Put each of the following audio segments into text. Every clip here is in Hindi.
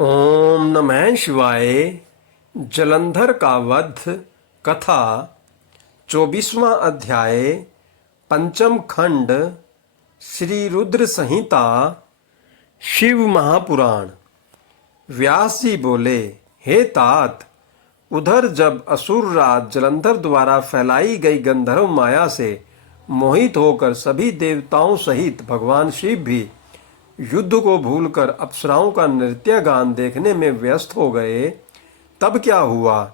ओम नमः शिवाय। जलंधर का वध कथा 24वां अध्याय पंचम खंड श्री रुद्र संहिता शिव महापुराण। व्यास जी बोले, हे तात, उधर जब असुर राज जलंधर द्वारा फैलाई गई गंधर्व माया से मोहित होकर सभी देवताओं सहित भगवान शिव भी युद्ध को भूलकर अप्सराओं का नृत्य गान देखने में व्यस्त हो गए, तब क्या हुआ?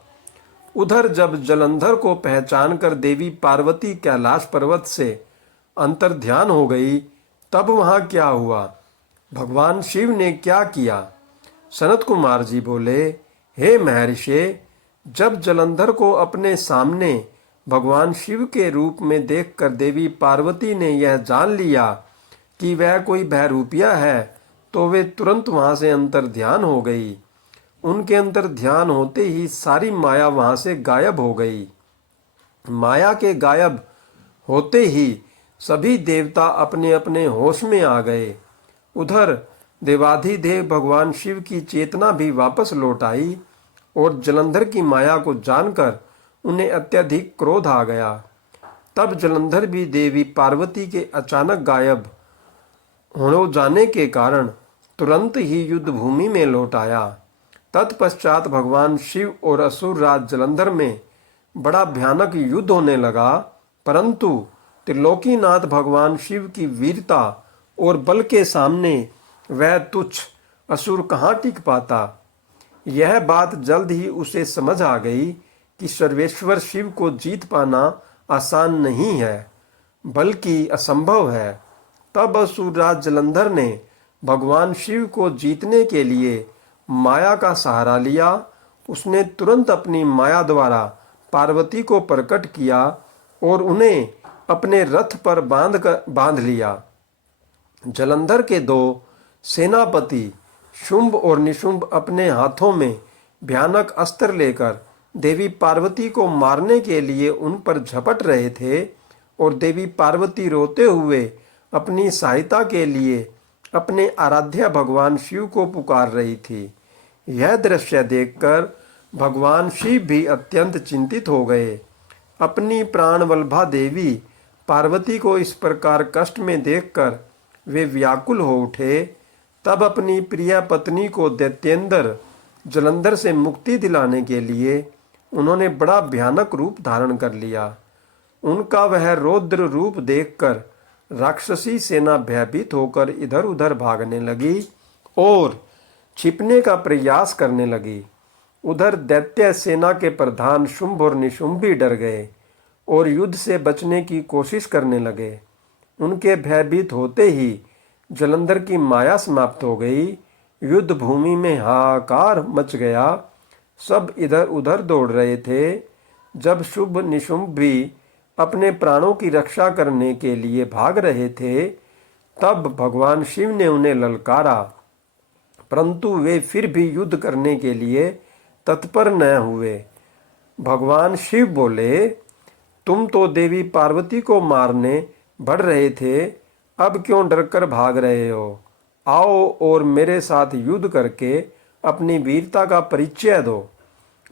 उधर जब जलंधर को पहचान कर देवी पार्वती कैलाश पर्वत से अंतर्ध्यान हो गई, तब वहां क्या हुआ? भगवान शिव ने क्या किया? सनत कुमार जी बोले, हे महर्षि, जब जलंधर को अपने सामने भगवान शिव के रूप में देखकर देवी पार्वती ने यह जान लिया कि वह कोई बहरूपिया है, तो वे तुरंत वहां से अंतर्ध्यान हो गई। उनके अंतर्ध्यान होते ही सारी माया वहां से गायब हो गई। माया के गायब होते ही सभी देवता अपने अपने होश में आ गए। उधर देवाधिदेव भगवान शिव की चेतना भी वापस लौट आई और जलंधर की माया को जानकर उन्हें अत्यधिक क्रोध आ गया। तब जलंधर भी देवी पार्वती के अचानक गायब हो जाने के कारण तुरंत ही युद्ध भूमि में लौट आया। तत्पश्चात भगवान शिव और असुर राज जलंधर में बड़ा भयानक युद्ध होने लगा, परंतु त्रिलोकीनाथ भगवान शिव की वीरता और बल के सामने वह तुच्छ असुर कहाँ टिक पाता। यह बात जल्द ही उसे समझ आ गई कि सर्वेश्वर शिव को जीत पाना आसान नहीं है, बल्कि असंभव है। तब असुरराज जलंधर ने भगवान शिव को जीतने के लिए माया का सहारा लिया। उसने तुरंत अपनी माया द्वारा पार्वती को प्रकट किया और उन्हें अपने रथ पर बांध लिया। जलंधर के दो सेनापति शुंभ और निशुंभ अपने हाथों में भयानक अस्त्र लेकर देवी पार्वती को मारने के लिए उन पर झपट रहे थे और देवी पार्वती रोते हुए अपनी सहायता के लिए अपने आराध्य भगवान शिव को पुकार रही थी। यह दृश्य देखकर भगवान शिव भी अत्यंत चिंतित हो गए। अपनी प्राणवल्लभा देवी पार्वती को इस प्रकार कष्ट में देखकर वे व्याकुल हो उठे। तब अपनी प्रिय पत्नी को दैत्येंद्र जलंधर से मुक्ति दिलाने के लिए उन्होंने बड़ा भयानक रूप धारण कर लिया। उनका वह रौद्र रूप देखकर राक्षसी सेना भयभीत होकर इधर उधर भागने लगी और छिपने का प्रयास करने लगी। उधर दैत्य सेना के प्रधान शुंभ और निशुंभ भी डर गए और युद्ध से बचने की कोशिश करने लगे। उनके भयभीत होते ही जलंधर की माया समाप्त हो गई। युद्ध भूमि में हाहाकार मच गया। सब इधर उधर दौड़ रहे थे। जब शुंभ निशुंभ भी अपने प्राणों की रक्षा करने के लिए भाग रहे थे, तब भगवान शिव ने उन्हें ललकारा, परंतु वे फिर भी युद्ध करने के लिए तत्पर न हुए। भगवान शिव बोले, तुम तो देवी पार्वती को मारने बढ़ रहे थे, अब क्यों डरकर भाग रहे हो? आओ और मेरे साथ युद्ध करके अपनी वीरता का परिचय दो।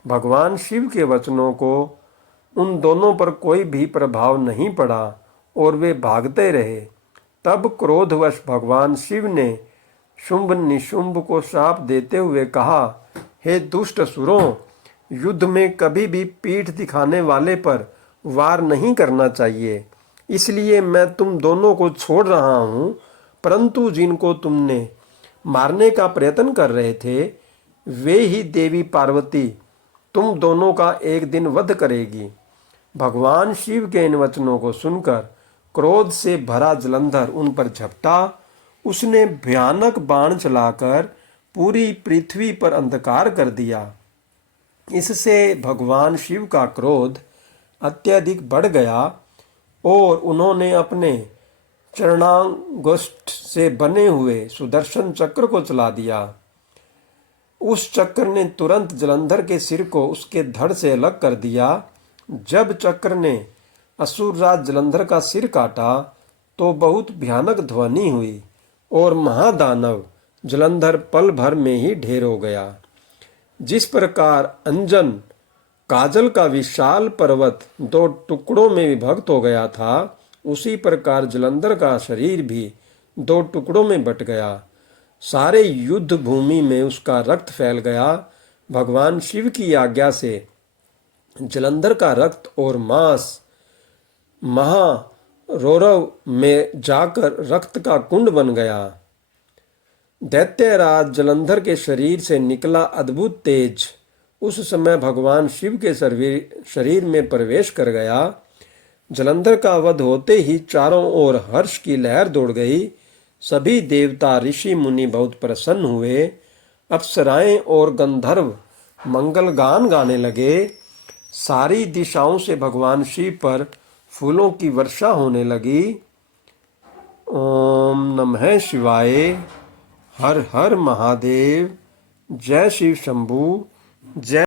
भगवान शिव के वचनों को उन दोनों पर कोई भी प्रभाव नहीं पड़ा और वे भागते रहे। तब क्रोधवश भगवान शिव ने शुंभ निशुंभ को शाप देते हुए कहा, हे दुष्ट असुरों, युद्ध में कभी भी पीठ दिखाने वाले पर वार नहीं करना चाहिए। इसलिए मैं तुम दोनों को छोड़ रहा हूं, परंतु जिनको तुमने मारने का प्रयत्न कर रहे थे, वे ही देवी पार्वती तुम दोनों का एक दिन वध करेगी। भगवान शिव के इन वचनों को सुनकर क्रोध से भरा जलंधर उन पर झपटा। उसने भयानक बाण चलाकर पूरी पृथ्वी पर अंधकार कर दिया। इससे भगवान शिव का क्रोध अत्यधिक बढ़ गया और उन्होंने अपने चरणांगुष्ठ से बने हुए सुदर्शन चक्र को चला दिया। उस चक्र ने तुरंत जलंधर के सिर को उसके धड़ से अलग कर दिया। जब चक्र ने असुरराज जलंधर का सिर काटा तो बहुत भयानक ध्वनि हुई और महादानव जलंधर पल भर में ही ढेर हो गया। जिस प्रकार अंजन काजल का विशाल पर्वत दो टुकड़ों में विभक्त हो गया था, उसी प्रकार जलंधर का शरीर भी दो टुकड़ों में बट गया। सारे युद्ध भूमि में उसका रक्त फैल गया। भगवान शिव की आज्ञा से जलंधर का रक्त और मांस महारौरव में जाकर रक्त का कुंड बन गया। दैत्यराज जलंधर के शरीर से निकला अद्भुत तेज उस समय भगवान शिव के शरीर में प्रवेश कर गया। जलंधर का वध होते ही चारों ओर हर्ष की लहर दौड़ गई। सभी देवता ऋषि मुनि बहुत प्रसन्न हुए। अप्सराएं और गंधर्व मंगल गान गाने लगे। सारी दिशाओं से भगवान शिव पर फूलों की वर्षा होने लगी। ओम नमः शिवाय। हर हर महादेव। जय शिव शंभू। जय